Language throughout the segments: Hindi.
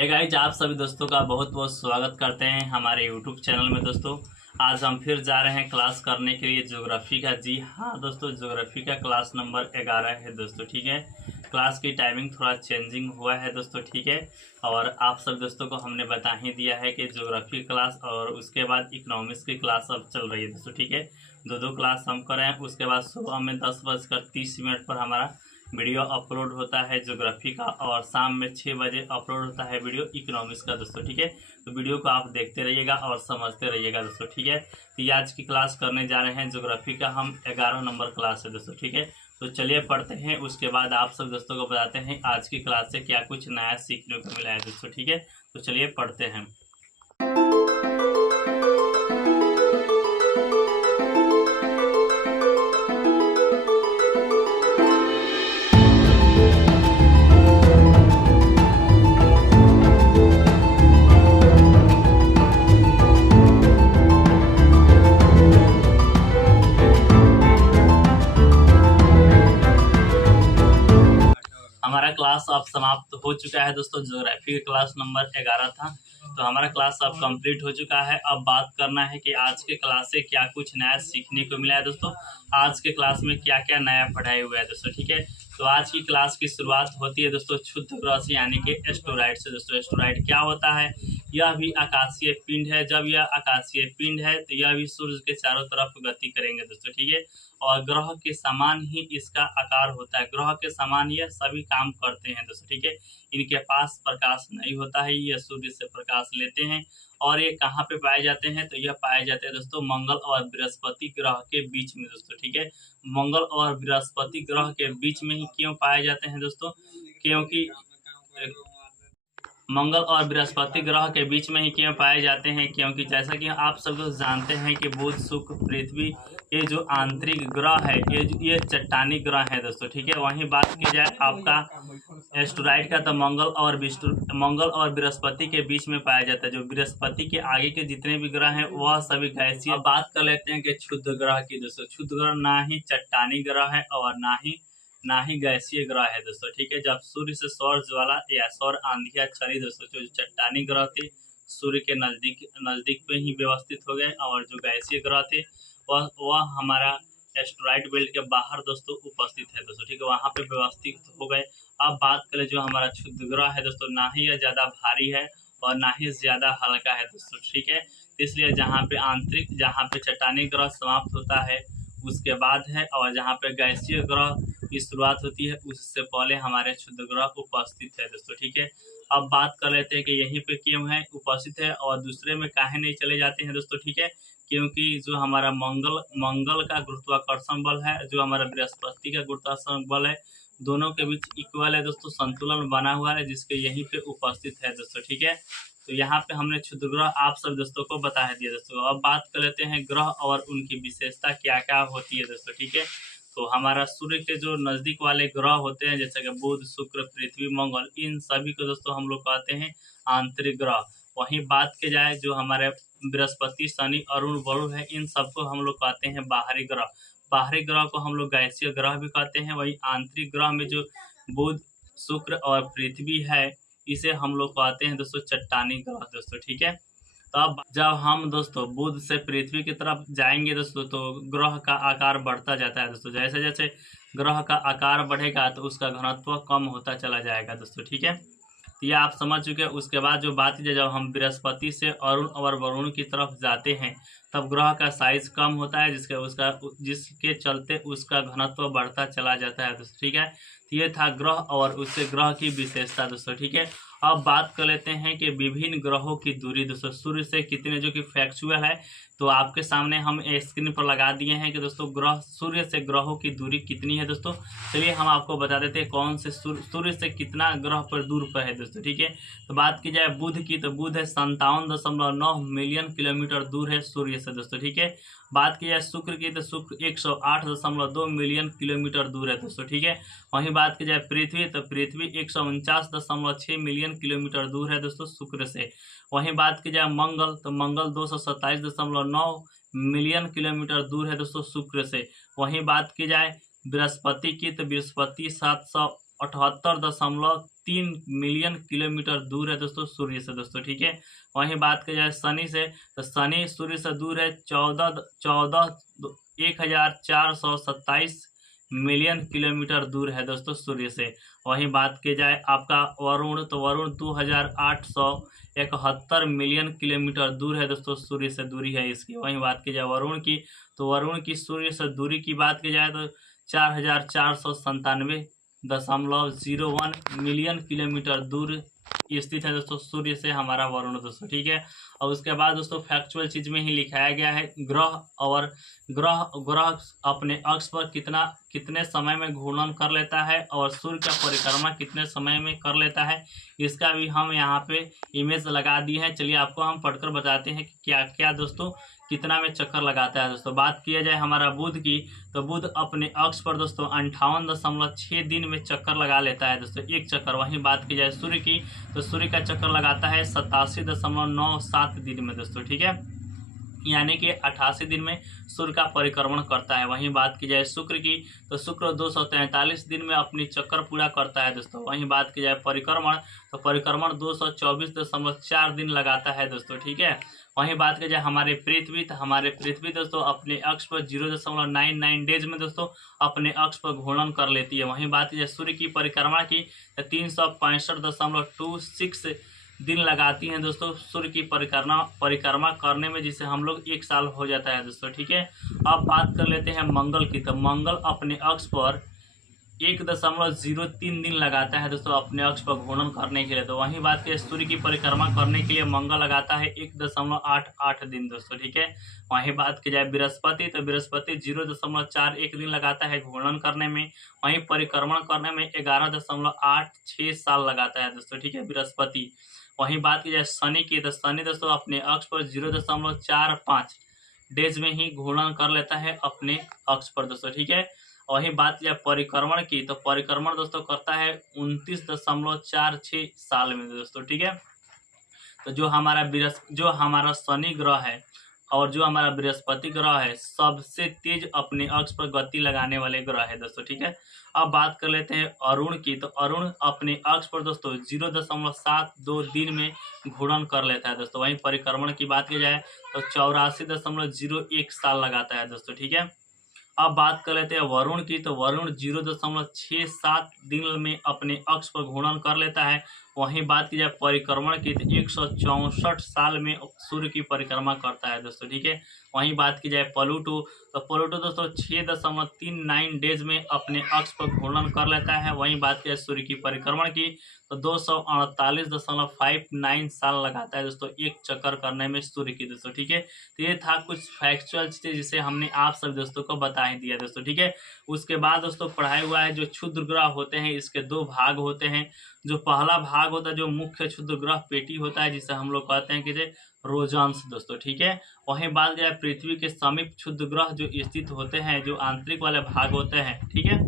हे गाइज, आप सभी दोस्तों का बहुत बहुत स्वागत करते हैं हमारे यूट्यूब चैनल में। दोस्तों आज हम फिर जा रहे हैं क्लास करने के लिए ज्योग्राफी का। जी हाँ दोस्तों, ज्योग्राफी का क्लास नंबर 11 है दोस्तों। ठीक है, क्लास की टाइमिंग थोड़ा चेंजिंग हुआ है दोस्तों। ठीक है, और आप सब दोस्तों को हमने बता ही दिया है कि ज्योग्राफी क्लास और उसके बाद इकोनॉमिक्स की क्लास अब चल रही है दोस्तों। ठीक है, दो क्लास हम कर रहे हैं। उसके बाद सुबह में 10:30 पर हमारा वीडियो अपलोड होता है ज्योग्राफी का, और शाम में 6 बजे अपलोड होता है वीडियो इकोनॉमिक्स का दोस्तों। ठीक है, तो वीडियो को आप देखते रहिएगा और समझते रहिएगा दोस्तों। ठीक है, तो ये आज की क्लास करने जा रहे हैं ज्योग्राफी का, हम 11 नंबर क्लास है दोस्तों। ठीक है, तो चलिए पढ़ते हैं। उसके बाद आप सब दोस्तों को बताते हैं आज की क्लास से क्या कुछ नया सीखने को मिला है दोस्तों। ठीक है, तो चलिए पढ़ते हैं। हमारा क्लास अब समाप्त हो चुका है दोस्तों। ज्योग्राफी का क्लास नंबर 11 था, तो हमारा क्लास अब कंप्लीट हो चुका है। अब बात करना है कि आज के क्लास से क्या कुछ नया सीखने को मिला है दोस्तों। आज के क्लास में क्या क्या नया पढ़ाई हुआ है दोस्तों। ठीक है, तो आज की क्लास की शुरुआत होती है दोस्तों क्षुद्र ग्रह से, यानी कि एस्टेरॉइड से दोस्तों। एस्टेरॉइड क्या होता है? यह भी आकाशीय पिंड है। जब यह आकाशीय पिंड है तो यह भी सूर्य के चारों तरफ गति करेंगे दोस्तों। ठीक है, और ग्रह के समान ही इसका आकार होता है। ग्रह के समान यह सभी काम करते हैं दोस्तों। ठीक है, इनके पास प्रकाश नहीं होता है, यह सूर्य से प्रकाश लेते हैं। और ये कहाँ पे पाए जाते हैं? तो यह पाए जाते हैं दोस्तों मंगल और बृहस्पति ग्रह के बीच में दोस्तों। ठीक है, मंगल और बृहस्पति ग्रह के बीच में ही क्यों पाए जाते हैं दोस्तों? क्योंकि मंगल और बृहस्पति ग्रह के बीच में ही क्यों पाए जाते हैं? क्योंकि जैसा कि आप सब लोग जानते हैं कि बुध, शुक्र, पृथ्वी, ये जो आंतरिक ग्रह है, ये चट्टानी ग्रह है दोस्तों। ठीक है, वहीं बात की जाए आपका एस्टेरॉइड का, तो मंगल और बृहस्पति के बीच में पाया जाता है। जो बृहस्पति के आगे के जितने भी ग्रह हैं वह सभी गैसीय। बात कर लेते हैं कि क्षुद्र ग्रह की दोस्तों। क्षुद्र ग्रह ना ही चट्टानी ग्रह है और ना ही गैसीय ग्रह है दोस्तों। ठीक है, जब सूर्य से सौर ज्वाला या सौर आंधियां चली दोस्तों, जो चट्टानी ग्रह थे सूर्य के नजदीक पे ही व्यवस्थित हो गए, और जो गैसीय ग्रह थे वह हमारा एस्टेरॉइड बेल्ट के बाहर दोस्तों उपस्थित है दोस्तों। ठीक है, वहाँ पे व्यवस्थित हो गए। अब बात करें जो हमारा क्षुद्र ग्रह है दोस्तों, ना ही यह ज़्यादा भारी है और ना ही ज़्यादा हल्का है दोस्तों। ठीक है, इसलिए जहाँ पे चट्टानी ग्रह समाप्त होता है उसके बाद है, और जहाँ पे गैसीय ग्रह की शुरुआत होती है उससे पहले हमारे क्षुद्र ग्रह उपस्थित है दोस्तों। ठीक है, अब बात कर लेते हैं कि यहीं पे क्यों है उपस्थित है और दूसरे में काहे नहीं चले जाते हैं दोस्तों। ठीक है, क्योंकि जो हमारा मंगल का गुरुत्वाकर्षण बल है, जो हमारा बृहस्पति का गुरुत्वाकर्षण बल है, दोनों के बीच इक्वल है दोस्तों, संतुलन बना हुआ है, जिसके यहीं पे उपस्थित है दोस्तों। ठीक है, तो यहाँ पे हमने क्षुद्र ग्रह आप सब दोस्तों को बता दिया दोस्तों। अब बात कर लेते हैं ग्रह और उनकी विशेषता क्या क्या होती है दोस्तों। ठीक है, तो हमारा सूर्य के जो नजदीक वाले ग्रह होते हैं, जैसे कि बुध, शुक्र, पृथ्वी, मंगल, इन सभी को दोस्तों हम लोग कहते हैं आंतरिक ग्रह। वहीं बात की जाए जो हमारे बृहस्पति, शनि, अरुण, वरुण है, इन सबको हम लोग कहते हैं बाहरी ग्रह। बाहरी ग्रह को हम लोग गैसीय ग्रह भी कहते हैं। वही आंतरिक ग्रह में जो बुध, शुक्र और पृथ्वी है, इसे हम लोग कहते हैं दोस्तों चट्टानी ग्रह दोस्तों। ठीक है, तब जब हम दोस्तों बुध से पृथ्वी की तरफ जाएंगे दोस्तों, तो ग्रह का आकार बढ़ता जाता है दोस्तों। जैसे जैसे ग्रह का आकार बढ़ेगा तो उसका घनत्व कम होता चला जाएगा दोस्तों। ठीक है, तो ये आप समझ चुके हैं। उसके बाद जो बात है, जब हम बृहस्पति से अरुण और वरुण की तरफ जाते हैं तब ग्रह का साइज कम होता है, जिसके चलते उसका घनत्व बढ़ता चला जाता है दोस्तों। ठीक है, तो ये था ग्रह और उससे ग्रह की विशेषता दोस्तों। ठीक है, अब बात कर लेते हैं कि विभिन्न ग्रहों की दूरी दोस्तों सूर्य से कितने, जो कि फैक्चुअल है, तो आपके सामने हम स्क्रीन पर लगा दिए हैं कि दोस्तों सूर्य से ग्रहों की दूरी कितनी है दोस्तों। चलिए हम आपको बता देते हैं कौन से सूर्य से कितना ग्रह पर दूर पर है दोस्तों। ठीक है, तो बात की जाए बुध की, तो बुध है 57.9 मिलियन किलोमीटर दूर है सूर्य से दोस्तों। ठीक है, बात की जाए शुक्र की, तो शुक्र 108.2 मिलियन किलोमीटर दूर है दोस्तों। ठीक है, वहीं बात की जाए पृथ्वी, तो पृथ्वी 149.6 मिलियन किलोमीटर दूर है दोस्तों शुक्र से। वहीं बात की जाए मंगल, तो मंगल 227.9 मिलियन किलोमीटर दूर है दोस्तों शुक्र से। वहीं बात की जाए बृहस्पति की, तो बृहस्पति 778 3 मिलियन किलोमीटर दूर है दोस्तों सूर्य से दोस्तों, ठीक है। वहीं बात की जाए शनि से, तो शनि सूर्य से दूर है 1427 मिलियन किलोमीटर दूर है दोस्तों सूर्य से। वहीं बात की जाए आपका वरुण, तो वरुण 2871 मिलियन किलोमीटर दूर है दोस्तों सूर्य से दूरी है इसकी। वहीं बात की जाए वरुण की, तो वरुण की सूर्य से दूरी की बात की जाए तो 4497.01 मिलियन किलोमीटर दूर स्थित है दोस्तों सूर्य से हमारा वरुण दोस्तों, ठीक है। और उसके बाद दोस्तों फैक्चुअल चीज में ही लिखाया गया है ग्रह, और ग्रह अपने अक्ष पर कितने समय में घूर्णन कर लेता है और सूर्य का परिक्रमा कितने समय में कर लेता है, इसका भी हम यहाँ पे इमेज लगा दी है। चलिए आपको हम पढ़कर बताते हैं कि क्या क्या दोस्तों कितना में चक्कर लगाता है दोस्तों। बात किया जाए हमारा बुध की, तो बुध अपने अक्ष पर दोस्तों 58.6 दिन में चक्कर लगा लेता है दोस्तों, एक चक्कर। वहीं बात की जाए सूर्य की, तो सूर्य का चक्कर लगाता है 87.97 दिन में दोस्तों, ठीक है, यानी कि 88 दिन में सूर्य का परिक्रमण करता है। वहीं बात की जाए शुक्र की, तो शुक्र 243 दिन में अपनी चक्कर पूरा करता है दोस्तों। वहीं बात की जाए परिक्रमण, तो परिक्रमण 224.4 दिन लगाता है दोस्तों, ठीक है। वहीं बात की जाए हमारे पृथ्वी, तो हमारे पृथ्वी दोस्तों अपने अक्ष पर 0.99 डेज में दोस्तों अपने अक्ष पर घूर्णन कर लेती है। वहीं बात की जाए सूर्य की परिक्रमा की, तो 365.26 दिन लगाती हैं दोस्तों सूर्य की परिक्रमा करने में, जिसे हम लोग 1 साल हो जाता है दोस्तों, ठीक है। अब बात कर लेते हैं मंगल की, तो मंगल अपने अक्ष पर 1.03 दिन लगाता है दोस्तों अपने अक्ष पर घूर्णन करने के लिए। तो वहीं बात करें सूर्य की परिक्रमा करने के लिए मंगल लगाता है 1.88 दिन दोस्तों, ठीक है। वहीं बात की जाए बृहस्पति, तो बृहस्पति 0.41 दिन लगाता है घूर्णन करने में। वहीं परिक्रमण करने में 11.86 साल लगाता है दोस्तों, ठीक है, बृहस्पति। वहीं बात की जाए शनि की, तो शनि दोस्तों अपने अक्ष पर 0.45 डेज में ही घूर्णन कर लेता है अपने अक्ष पर दोस्तों, ठीक है। वहीं बात की जाए परिक्रमण की, तो परिक्रमण दोस्तों करता है 29.46 साल में दोस्तों, ठीक है। तो जो हमारा शनि ग्रह है और जो हमारा बृहस्पति ग्रह है, सबसे तेज अपने अक्ष पर गति लगाने वाले ग्रह है दोस्तों, ठीक है। अब बात कर लेते हैं अरुण की, तो अरुण अपने अक्ष पर दोस्तों 0.72 दिन में घूर्णन कर लेता है दोस्तों। वहीं परिक्रमण की बात की जाए तो 84.01 साल लगाता है दोस्तों, ठीक है। अब बात कर लेते हैं वरुण की, तो वरुण 0.67 दिन में अपने अक्ष पर घूर्णन कर लेता है। वहीं बात की जाए परिक्रमण की, तो 164 साल में सूर्य की परिक्रमा करता है दोस्तों, ठीक है। वहीं बात की जाए प्लूटो, तो प्लूटो दोस्तों 6.39 डेज में अपने अक्ष पर घूर्णन कर लेता है। वहीं बात की जाए सूर्य की परिक्रमण की, तो 248.59 साल लगाता है दोस्तों एक चक्कर करने में सूर्य की दोस्तों, ठीक है। तो ये था कुछ फैक्चुअल चीजें जिसे हमने आप सब दोस्तों को बता ही दिया दोस्तों, ठीक है। उसके बाद दोस्तों पढ़ाई हुआ है जो क्षुद्र ग्रह होते हैं, इसके 2 भाग होते हैं। जो पहला भाग होता है जो मुख्य क्षुद्र ग्रह पेटी होता है, जिसे हम लोग कहते हैं कि रोजांश दोस्तों, ठीक है। वहीं बात जाए पृथ्वी के समीप क्षुद्र ग्रह जो स्थित होते हैं, जो आंतरिक वाले भाग होते हैं, ठीक है।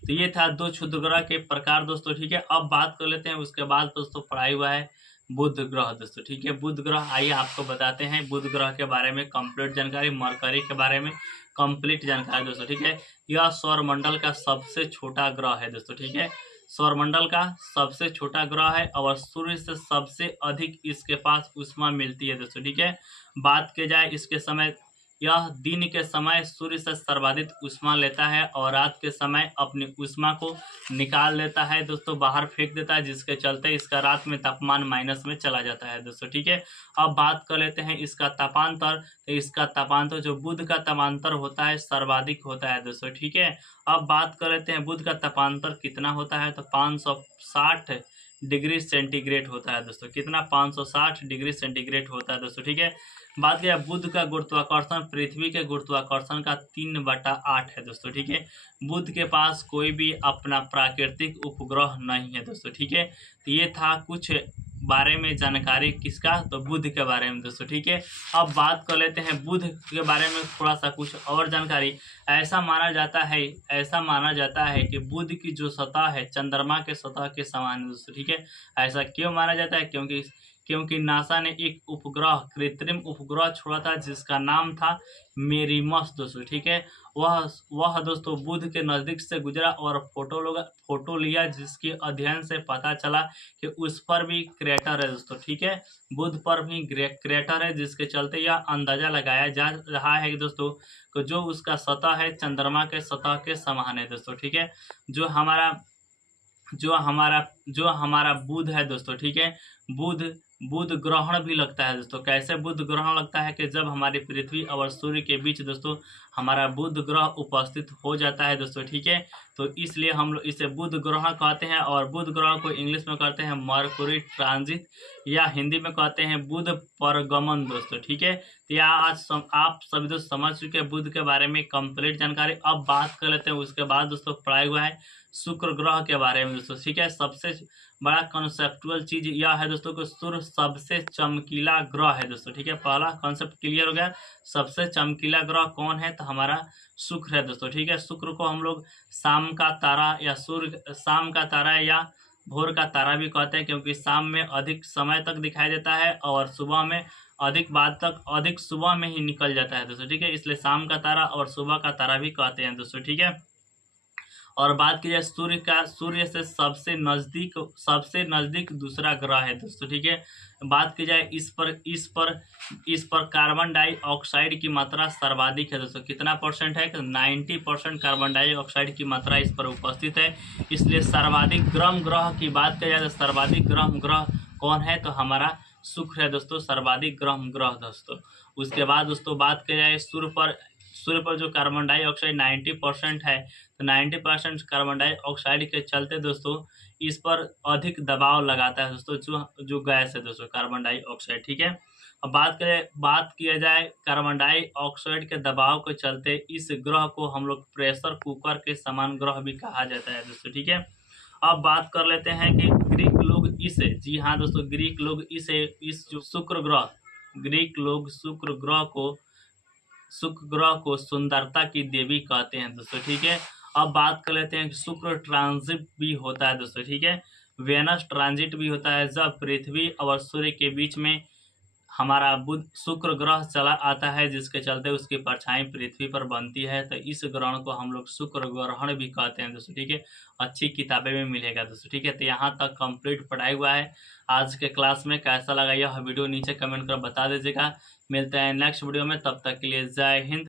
तो ये था 2 क्षुद्र ग्रह के प्रकार दोस्तों, ठीक है। अब बात कर लेते हैं उसके बाद दोस्तों पढ़ाई हुआ है बुध ग्रह दोस्तों, ठीक है। बुध ग्रह आइए आपको बताते हैं बुध ग्रह के बारे में कंप्लीट जानकारी, मरकरी के बारे में कंप्लीट जानकारी दोस्तों, ठीक है। यह सौरमंडल का सबसे छोटा ग्रह है दोस्तों, ठीक है। सौरमंडल का सबसे छोटा ग्रह है और सूर्य से सबसे अधिक इसके पास ऊष्मा मिलती है दोस्तों, ठीक है। बात की जाए इसके समय, यह दिन के समय सूर्य से सर्वाधिक ऊष्मा लेता है और रात के समय अपनी ऊष्मा को निकाल लेता है दोस्तों, बाहर फेंक देता है, जिसके चलते इसका रात में तापमान माइनस में चला जाता है दोस्तों, ठीक है। अब बात कर लेते हैं इसका तापांतर, तो इसका तापांतर जो बुध का तापांतर होता है सर्वाधिक होता है दोस्तों, ठीक है। अब बात कर लेते हैं बुध का तापांतर कितना होता है, तो 560 डिग्री सेंटीग्रेड होता है दोस्तों, कितना 560 डिग्री सेंटीग्रेड होता है दोस्तों, ठीक है। बात किया बुध का गुरुत्वाकर्षण पृथ्वी के गुरुत्वाकर्षण का 3/8 है दोस्तों, ठीक है। बुध के पास कोई भी अपना प्राकृतिक उपग्रह नहीं है दोस्तों, ठीक है। तो ये था कुछ बारे में जानकारी किसका, तो बुध के बारे में दोस्तों, ठीक है। अब बात कर लेते हैं बुध के बारे में थोड़ा सा कुछ और जानकारी। ऐसा माना जाता है कि बुध की जो सतह है चंद्रमा के सतह के समान है दोस्तों, ठीक है। ऐसा क्यों माना जाता है, क्योंकि क्योंकि नासा ने एक उपग्रह, कृत्रिम उपग्रह छोड़ा था जिसका नाम था मेरिमस दोस्तों। ठीक है, वह दोस्तों बुध के नज़दीक से गुजरा और फोटो लिया, जिसके अध्ययन से पता चला कि उस पर भी क्रेटर है दोस्तों। ठीक है, बुध पर भी क्रेटर है, जिसके चलते यह अंदाजा लगाया जा रहा है कि दोस्तों कि जो उसका सतह है चंद्रमा के सतह के समान है दोस्तों। ठीक है, जो हमारा जो हमारा बुध है दोस्तों। ठीक है, बुध बुध ग्रहण भी लगता है दोस्तों। कैसे बुध ग्रहण लगता है कि जब हमारी पृथ्वी और सूर्य के बीच दोस्तों हमारा बुध ग्रह उपस्थित हो जाता है दोस्तों। ठीक है, तो इसलिए हम लोग इसे बुध ग्रहण कहते हैं, और बुध ग्रहण को इंग्लिश में कहते हैं मरकुरी ट्रांजिट, या हिंदी में कहते हैं बुध परगमन दोस्तों। ठीक है, तो यह आप सभी दोस्त समझ चुके हैं बुध के बारे में कंप्लीट जानकारी। अब बात कर लेते हैं उसके बाद दोस्तों पढ़ाई हुआ है शुक्र ग्रह के बारे में दोस्तों। ठीक है, सबसे बड़ा कॉन्सेप्चुअल चीज यह है दोस्तों कि सूर्य सबसे चमकीला ग्रह है दोस्तों। ठीक है, पहला कॉन्सेप्ट क्लियर हो गया। सबसे चमकीला ग्रह कौन है, तो हमारा शुक्र है दोस्तों। ठीक है, शुक्र को हम लोग शाम का तारा या शाम का तारा या भोर का तारा भी कहते हैं, क्योंकि शाम में अधिक समय तक दिखाई देता है और सुबह में अधिक सुबह में ही निकल जाता है दोस्तों। ठीक है, इसलिए शाम का तारा और सुबह का तारा भी कहते हैं दोस्तों। ठीक है, और बात की जाए सूर्य से सबसे नजदीक दूसरा ग्रह है दोस्तों। ठीक है, बात की जाए इस पर कार्बन डाइऑक्साइड की मात्रा सर्वाधिक है दोस्तों। कितना परसेंट है, 90% कार्बन डाइऑक्साइड की मात्रा इस पर उपस्थित है। इसलिए सर्वाधिक गर्म ग्रह की बात की जाए तो सर्वाधिक गर्म ग्रह कौन है, तो हमारा शुक्र है दोस्तों, सर्वाधिक गर्म ग्रह दोस्तों। उसके बाद दोस्तों बात की जाए सूर्य पर जो कार्बन डाइऑक्साइड 90% है, तो 90% कार्बन डाइऑक्साइड के चलते दोस्तों इस पर अधिक दबाव लगाता है दोस्तों, जो गैस है दोस्तों कार्बन डाइऑक्साइड। ठीक है, अब बात किया जाए कार्बन डाइऑक्साइड के दबाव के चलते इस ग्रह को हम लोग प्रेशर कुकर के समान ग्रह भी कहा जाता है दोस्तों। ठीक है, अब बात कर लेते हैं कि ग्रीक लोग इसे, जी हाँ दोस्तों, ग्रीक लोग इस जो ग्रीक लोग शुक्र ग्रह को सुंदरता की देवी कहते हैं दोस्तों। ठीक है, अब बात कर लेते हैं कि शुक्र ट्रांजिट भी होता है दोस्तों। ठीक है, वेनस ट्रांजिट भी होता है, जब पृथ्वी और सूर्य के बीच में हमारा बुध शुक्र ग्रह चला आता है, जिसके चलते उसकी परछाई पृथ्वी पर बनती है, तो इस ग्रहण को हम लोग शुक्र ग्रहण भी कहते हैं दोस्तों। ठीक है, अच्छी किताबें में मिलेगा दोस्तों। ठीक है, तो यहाँ तक कंप्लीट पढ़ाई हुआ है। आज के क्लास में कैसा लगा यह वीडियो नीचे कमेंट कर बता दीजिएगा। मिलते हैं नेक्स्ट वीडियो में, तब तक के लिए जय हिंद।